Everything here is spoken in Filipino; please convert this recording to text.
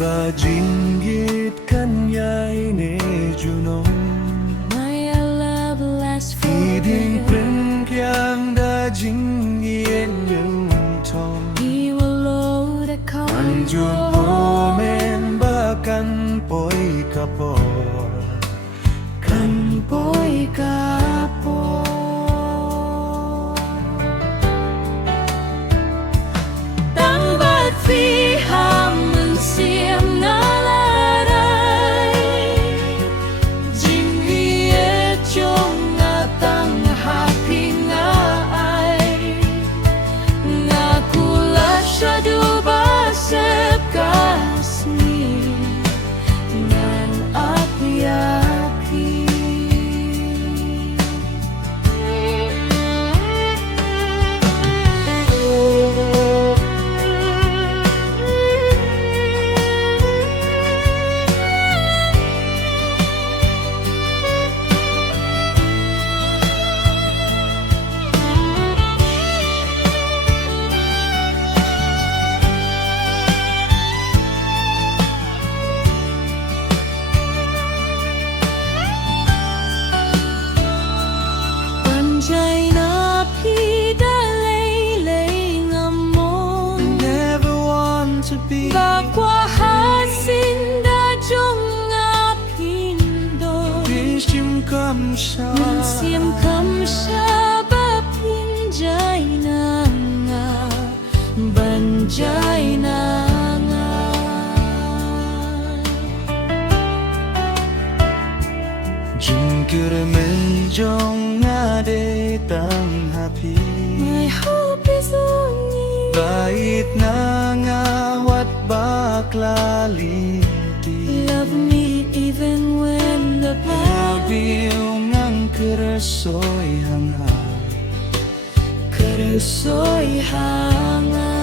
Ba jinggit kanya'y nejunong My love lasts Iding forever. pren kyang da jing yen yung tong He will load a car. Anjun po men ba kan poy kapor Kan poy kapor Tang bat phi ham xiêm na la đây jing ye chong nga tang happy nga ai nga kula shadu ba sep kasni ngan api api Jai na phi da lay lay ngam mong Never want to be ba qua ha sin da chung nga phin do Đi chim cầm sa Ngân xiêm khâm sa ba phin jai na nga ban jai na nga Jing kira men jong nga de tang happy My hope is on you. Bait na nga wat baklaliti Love me even when the path Biung ang keresoy hang Keresoy hanga